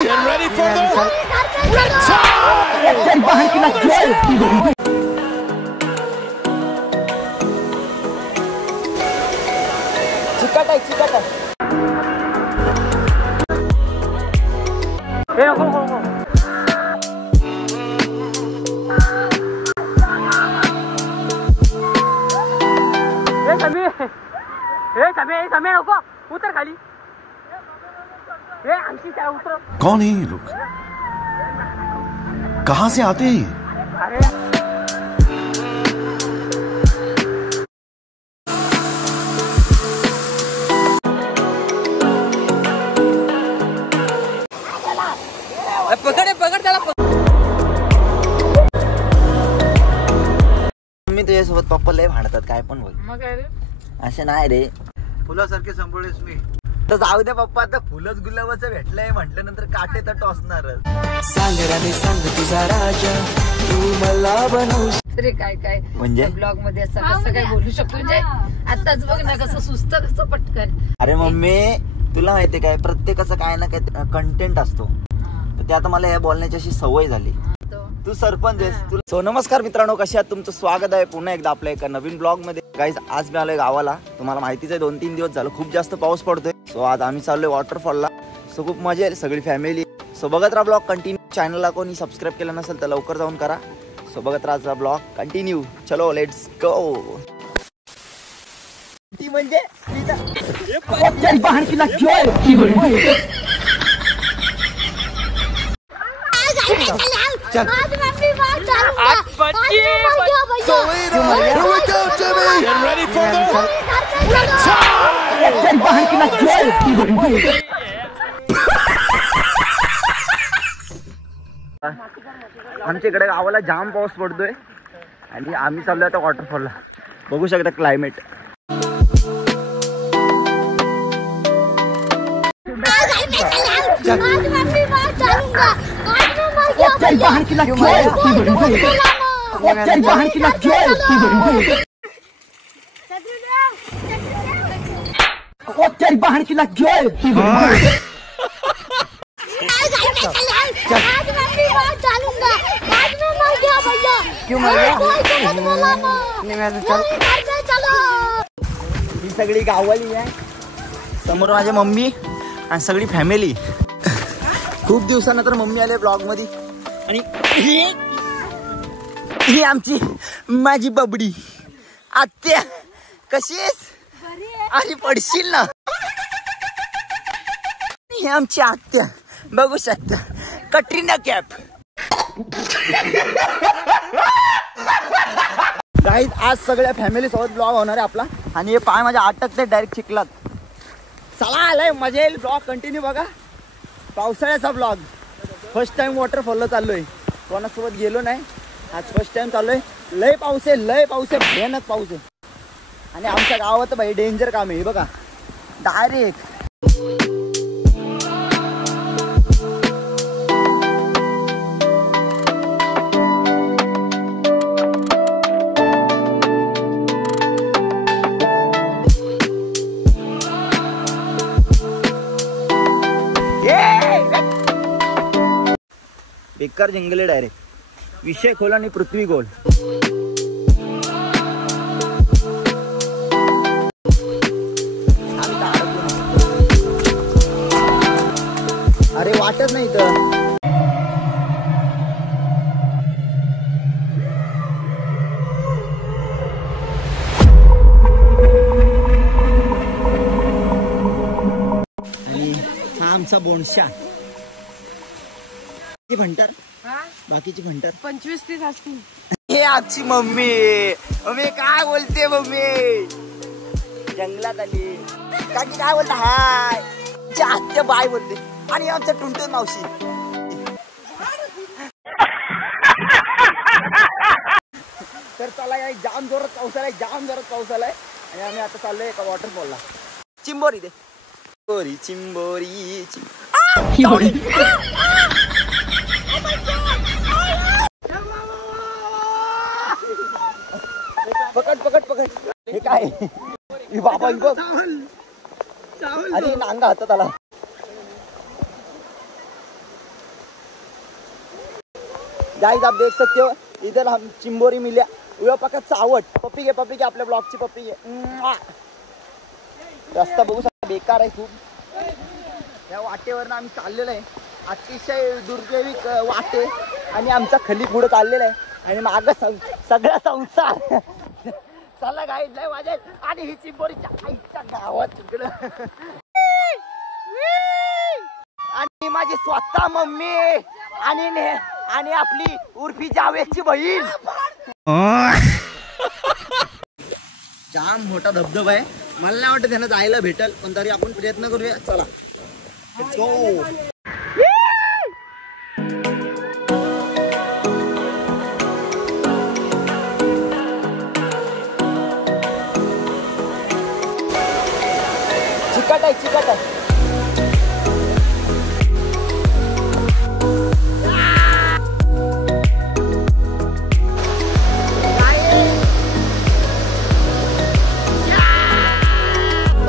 Get ready for the return! चिकट आहे चिकट आहे. हे हो हो हो. समय नको उतर खाली. आमची काय उतर. कौन है ये लोग? कहां से आते हैं? अरे पकड़ पकड़ त्याला. मी तुझ्यासोबत पप्पा लय भांडतात काय पण बोल. मग काय रे असे नाही रे. फुलासारखे सांभाळेस मी तर जाऊ दे पप्पा. आता फुलच गुलाबाचं भेटलंय म्हटलं नंतर काटे तर टोचणारच. सांग रे सांग तुझा राजा तू मला बनव. अरे काय काय म्हणजे ब्लॉग मध्ये असं कसं काय बोलू शकतो. म्हणजे आताच बघ ना कसं सुस्त कसं पटकन. अरे मम्मी तुला माहितीये काय प्रत्येकाचं काय ना काय कंटेंट असतो. तर ते आता मला या बोलण्याची अशी सवय झाली. तू सरपंच आहेस. सो नमस्कार मित्रांनो, कशा आहात? तुमचं स्वागत आहे पुन्हा एकदा आपल्या एका नवीन ब्लॉग मध्ये. गाईज आज मी आलोय गावाला. तुम्हाला माहितीच आहे 2-3 दिवस झालं खूप जास्त पाऊस पडतोय. सो आज आम्ही चाललोय वॉटरफॉलला. सो खूप मजा येईल सगळी फॅमिली. सो बघत राहा ब्लॉग कंटिन्यू. चॅनलला कोणी सबस्क्राईब केलं नसेल तर लवकर जाऊन करा. सो बघत राहा ब्लॉग कंटिन्यू. चलो लेट्स गो. ती म्हणजे Get ready for the return! आमच्या इकडे गावाला जाम पाऊस पडतोय आणि आम्ही चाललोय आता वॉटरफॉलला. बघू शकता क्लायमेट. ही सगळी गाववाली आहे. समोर माझी मम्मी आणि सगळी फॅमिली. खूप दिवसानंतर मम्मी आले ब्लॉग मध्ये. आणि ही आमची माझी बबडी आत्या. कशी आहेस? अरे पडशील ना. ही आमची आत्या बघू शकता कटरीना कॅफ. गाईज आज सगळ्या फॅमिली सोबत ब्लॉग होणार आहे आपला. आणि हे पाय माझ्या अटकते डायरेक्ट चिखलात. चला आलाय मजा येईल. ब्लॉग कंटिन्यू बघा. पावसाळ्याचा ब्लॉग. फर्स्ट टाइम वॉटरफॉलला चाललोय. कोणासोबत गेलो नाही. आज फर्स्ट टाइम चाललोय. लय पाऊस आहे भयानक पाऊस आहे. आणि आमच्या गावात भाई डेंजर काम आहे. बघा डायरेक्ट बेकार जंगल आहे डायरेक्ट. विषय खोल आणि पृथ्वी गोल. अरे वाटत नाही तर आणि हा आमचा बोंडशा. भंटर बाकीची भंटर 25-30 असतील. हे आमची मम्मी. मम्मी काय बोलते? मम्मी जंगलात आली काकी काय बोलता? हाय आत्या बाय बोलते. आणि आमच्या टुंटून मावशी. तर चला या जाम जोरात पाऊस आलाय. आणि आम्ही आता चाललोय एका वॉटरफॉलला. चिंबोरी दे चिंबोरी चिंबोरी पकड. हे काय बाबा बघ. अरे नांगा हातात आला. गाइस आप देख सकते हो इधर हम चिंबोरी मिल्या उया पक्का चावट पप्पी घे आपल्या ब्लॉगची पप्पी घे रस्ता बघू शकता बेकार आहे खूप या वाटेवरनं आम्ही चाललेलो आहे अतिशय दुर्दैविक वाटे आणि आमचा खली पुढे चाललेला आहे आणि मागं सगळा संसार चला गाईड नाही वाजेल आणि ही चिंबोरीच्या आईच्या गावात तिकडं आणि माझी स्वतः मम्मी आणि आपली उर्फी जावेदची बहीण जाम मोठा धबधबा आहे मला नाही वाटत त्यांना जायला भेटल पण तरी आपण प्रयत्न करूया चला लेट्स गो चिकट आहे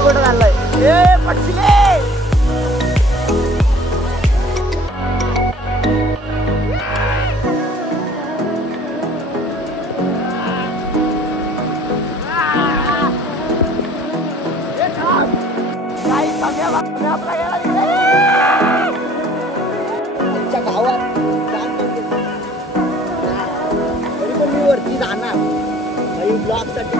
कुठं चाललंय ए पटशिले आमच्या गावात तरी पण मी वरती जाणार आणि ब्लॉग साठी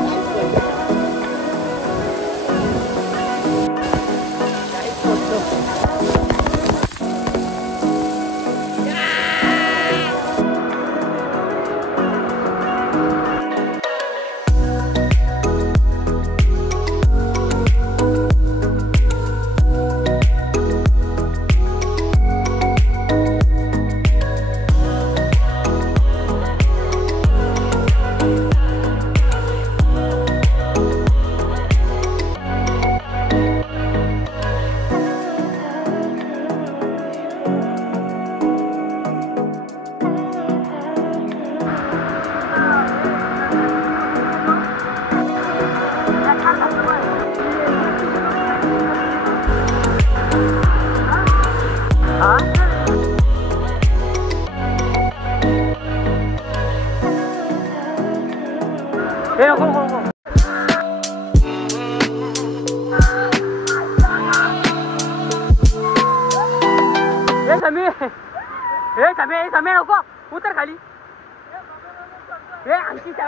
समय नको उतर खाली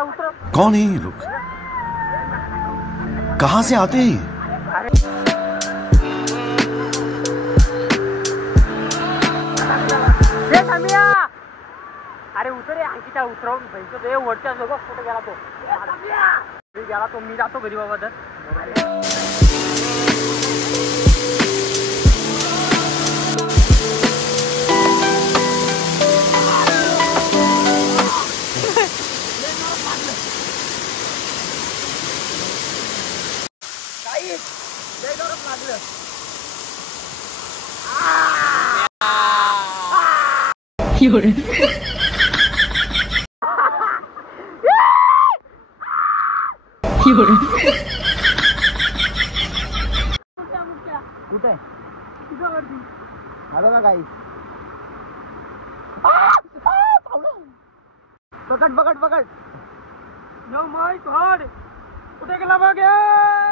उतर कौन है ये लोग कहां से आते हैं अरे उतर रे अंकिता उतरवून भाई वरच्या सोबत कुठे गेला तो मी जातो घरी बाबा तर कुठे हा बघा गाईस पकड नो माय गॉड कुठे गेला बघ गेला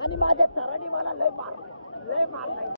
आणि माझ्या सरांनी मला लय मारलाय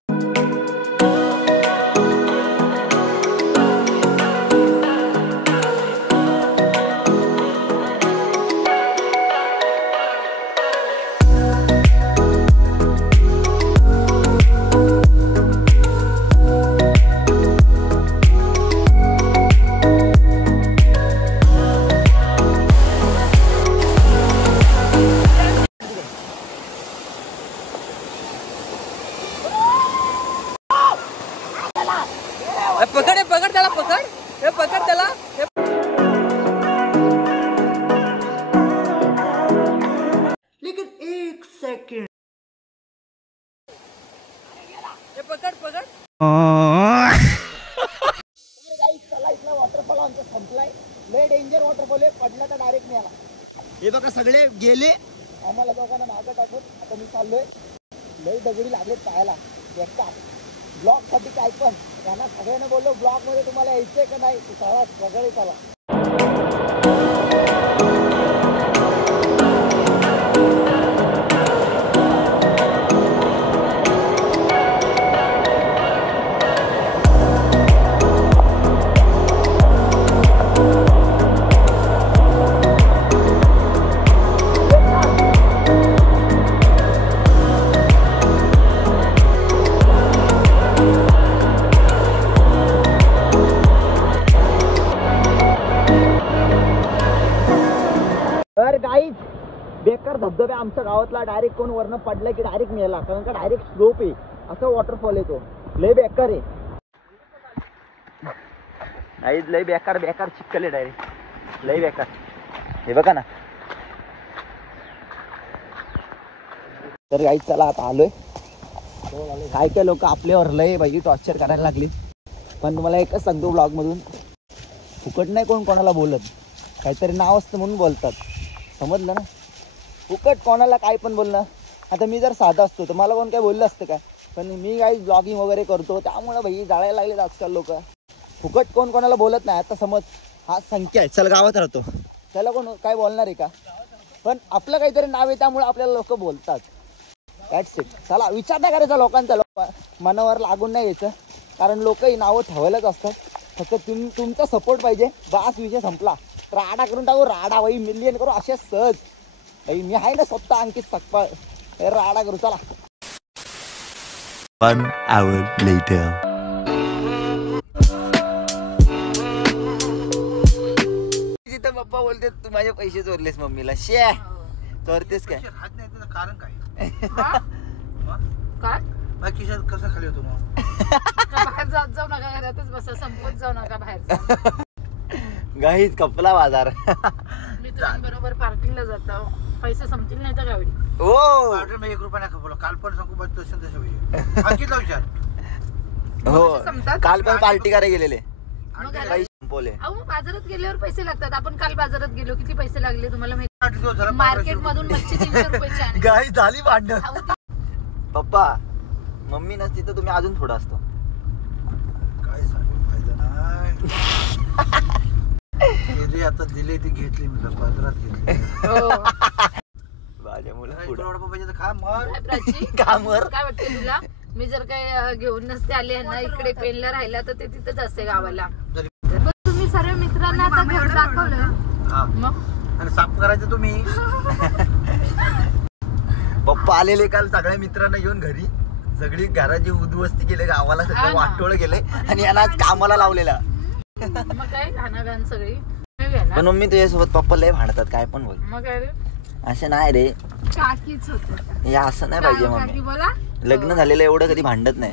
वॉटरफॉल आहे, पडला तर डायरेक्ट मी आला. हे बघा सगळे गेले, आम्हाला दोघांना मागं टाकून आता मी चाललोय. लई दगडी लागलेत पायाला बेकार. ब्लॉग साठी काय पण त्यांना सगळ्यांना बोललो ब्लॉग मध्ये तुम्हाला यायचंय का नाही, चला सगळे चला. तर गाईज बेकार धबधबा आमच्या गावातला डायरेक्ट कोण वरनं पडला की डायरेक्ट मेला, कारण का डायरेक्ट स्लोप आहे, असं वॉटरफॉल आहे तो. लय बेकार आहे गाईज, लय बेकार बेकार चिखल आहे डायरेक्ट, लय बेकार. हे बघा ना. तर गाईज चला आता आलोय. काय काय लोक आपल्यावर लय बाई टॉर्चर करायला लागली, पण तुम्हाला एकच सांगतो ब्लॉग मधून, फुकट नाही कोण कोणाला बोलत, काहीतरी नाव असतं म्हणून बोलतात, समजलं ना. फुकट कोणाला काय पण बोलणं. आता मी जर साधा असतो तर मला कोण काय बोललं असतं काय, पण मी काही ब्लॉगिंग वगैरे करतो त्यामुळे भाई जाळायला लागलेत आजकाल लोक. फुकट कोण कोणाला बोलत नाही. आता समज हा संख्या आहे, चल गावात राहतो, त्याला कोण काय बोलणार आहे का, पण आपलं काहीतरी नाव आहे त्यामुळे आपल्याला लोक बोलतात. That's it. चला विचार नाही करायचा लोकांचा, मनावर लागून नाही यायचं, कारण लोक ही नावं ठेवायलाच असतात. फक्त तुमचा सपोर्ट पाहिजे, बास विषय संपला. राडा करून टाकू, राडा भाई मिलियन करू असे सहज भाई. मी आहे ना स्वतः अंकित सकपाळ, राडा करू चला. 1 hour later. तिथं पप्पा बोलते तू माझे पैसे चोरलेस मम्मीला. शे चोरतेस काय? हात नाही त्याचं कारण काय? काय बाकी खिशात कसं खाली होतो मग? बाहेर जाऊ नका, घरातच बसा, संपत जाऊ नका बाहेर. गाईज कपला बाजार. मित्रांबरोबर पार्टीला जातो, पैसे संपतील नाही तर गावी. ओ ऑर्डर मी 1 रुपया नाही खपवलं. काल पण सांगू बस तसं तसं होईल. बाकीचा विचार. हो काल पण पार्टी करायला गेलेले, पैसे संपवले. अहो बाजारात गेल्यावर पैसे लागतात. आपण काल बाजारात गेलो, किती पैसे लागले तुम्हाला माहिती? 8 दिवस झाला मार्केट मधून मच्छी 300 रुपयाची आणली. गाईज झाली भांडण. अहो, ती- पप्पा मम्मी नसती तर तुम्ही अजून थोडा असतो. काय सांगू फायदा नाही. गेली आता दिली ती घेतली मी बाजारात घेतली. हो. माझ्या मुलं तुला वडापाव पाहिजे तर खा मग. काय प्राची? कामवर काय वाटतं तुला? मी जर काय घेऊन नसते आले ना इकडे पेनला राहिला तर ते तिथंच असते गावाला. पण तुम्ही सर्व मित्रांना आता घर दाखवलं हा मग आणि साफ करायचं तुम्ही. पप्पा आलेले काल सगळ्या मित्रांना घेऊन घरी, सगळी घराची उद्ध्वस्ती केले, गावाला हा सगळं ना. वाटोळ गेले आणि यांना आज कामाला लावलेला. मग काय घाण सगळी पण मम्मी तुझ्यासोबत पप्पा लय भांडतात, काय पण बोल. मग काय रे? असं नाही रे, काकीच होत. हे असं नाही पाहिजे मम्मी. बोला. लग्न झालेलं एवढं कधी भांडत नाही.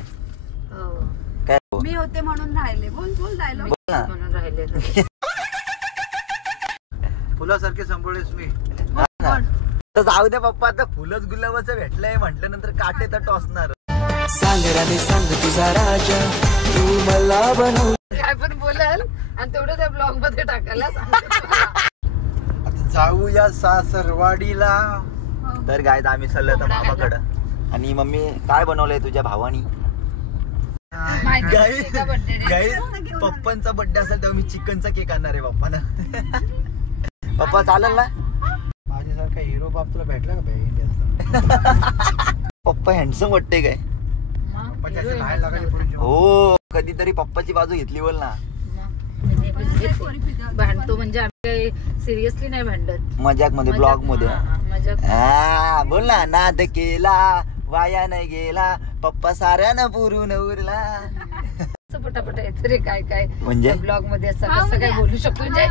हो. काय हो? मी होते म्हणून राहिले. बोल बोल डायलॉग. बोल ना. म्हणून राहिले तर. फुलासारखे सांभाळलेस मी. हा ना. तर जाऊ दे पप्पा, आता फुलच गुलाबाचं भेटलंय म्हटल्यानंतर काटे तर टोचणार. सांग राणे सांग तुझा राजा, तू मला बनव. काय पण बोलाल आणि तेवढं त्या ब्लॉग मध्ये टाकायला सांगते तुम्हाला. आता जाऊया सासरवाडीला. तर गायत आम्ही चाललो तर मामाकडं. आणि मम्मी काय बनवलंय तुझ्या भावानी? माहिती नाही का birthday day? गाईज पप्पांचा बर्थडे असेल तेव्हा मी चिकनचा केक आणणार आहे पप्पाना. पप्पा चालेल ना? माझ्यासारखा हिरो बाप तुला भेटला का भाई इंडियाचा? पप्पा हँडसम वाटते काय? मग पप्पाच्या असे hero बाहेर लागायचे आहे पुढे. हो कधीतरी पप्पाची बाजू घेतली बोल ना. मग भांडतो म्हणजे आम्ही काही सिरियसली नाही भांडत, मजाक मध्ये ब्लॉग मध्ये. मजाक. हा बोल ना. नाद केला वाया नाही गेला, पप्पा साऱ्यानं पुरून उरला. पटापट येतं रे काय काय म्हणजे? ब्लॉग मध्ये असं कसं काय बोलू शकतो म्हणजे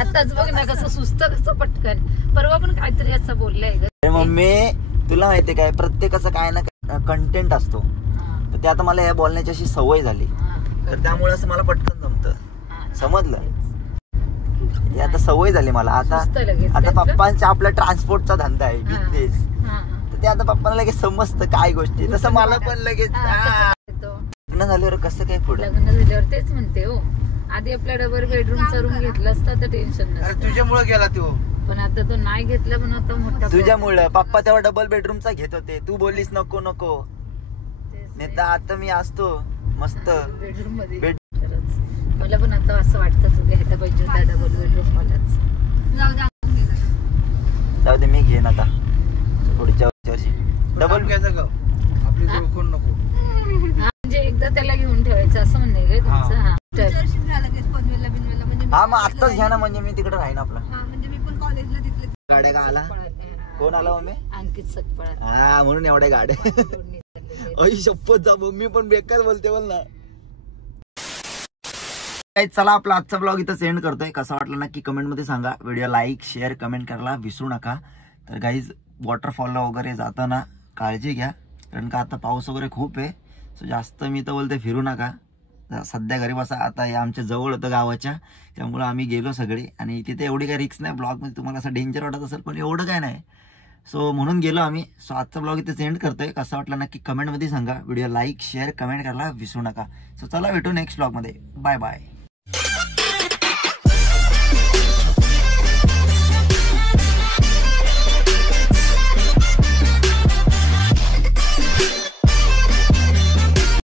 आताच बघ ना कसं सुस्त कसं पटकन. परवा पण काहीतरी असं बोललंय ग. अरे मम्मी तुला माहितीये काय, प्रत्येकाचं काय ना काय कंटेंट असतो, तर ते आता मला या बोलण्याची अशी सवय झाली, तर त्यामुळे असं मला पटकन जमतं. समजलं? हे आता सवय झाली मला. आता सुस्त लगेच आता काय? पप्पांचा आपला ट्रान्सपोर्टचा धंदा आहे बिझनेस, हा, तर ते आता पप्पांना लगेच समजतं काय गोष्टी. तसं मला पण लगेच हा, कसं येतो? लग्न झाल्यावर कसं काय पुढं. लग्न झाल्यावर तेच म्हणते हो. आधी आपल्या डबल बेडरूमचा रूम घेतला असता तर टेन्शन अरे नसतं. तुझ्यामुळे गेला तो. पण आता तो नाही घेतला, पण आता मोठा तुझ्यामुळे पप्पा तेव्हा डबल बेडरूमचा घेत होते, तू बोललीस नको नको, नाही तर आता मी असतो मस्त बेडरूम मध्ये. बेड. खरंच मला पण आता असं वाटतं तू घ्यायला पाहिजे होता डबल बेडरूम मलाच. जाऊ द्या आपण गेलो. जाऊ दे, मी घेईन आता पुढच्या वर्षी डबल घ्यायचं का आपली जवळ कोण नको. म्हणजे एकदा त्याला घेऊन ठेवायचं असं म्हणणं आहे का तुमचं? हा जर्सी घ्यायला लगेच पनवेलला बिनवेलला म्हणजे मी हा मग कॉलेजला आत्ताच घ्या ना, जाईन. म्हणजे मी तिकडे राहीन आपला. हा म्हणजे मी पण कॉलेजला तिथले गाड्या का आला, कोण आला मम्मी? अंकित सकपळा हा म्हणून एवढ्या गाड्या. आई शपथ जा, मम्मी पण बेकार बोलते बोल ना. चला आपला आजचा ब्लॉग इथं एंड करतोय. कसा वाटला नक्की कमेंट मध्ये सांगा. व्हिडिओ लाईक शेअर कमेंट करायला विसरू नका. तर गाईज वॉटरफॉलला वगैरे जाताना काळजी घ्या, कारण का आता पाऊस वगैरे खूप आहे. सो जास्त मी तर बोलते फिरू नका, सध्या घरी बसा. आता हे आमच्या जवळ होतं गावाच्या, त्यामुळे आम्ही गेलो सगळे, आणि तिथे एवढी काही रिस्क नाही. ब्लॉगमध्ये तुम्हाला असं डेंजर वाटत असेल, पण एवढं काय नाही. सो म्हणून गेलो आम्ही. सो आजचा ब्लॉग इथे एंड करतोय. कसा वाटला नक्की कमेंटमध्ये सांगा. व्हिडिओ लाईक शेअर कमेंट करायला विसरू नका. सो चला भेटू नेक्स्ट ब्लॉगमध्ये. Bye bye.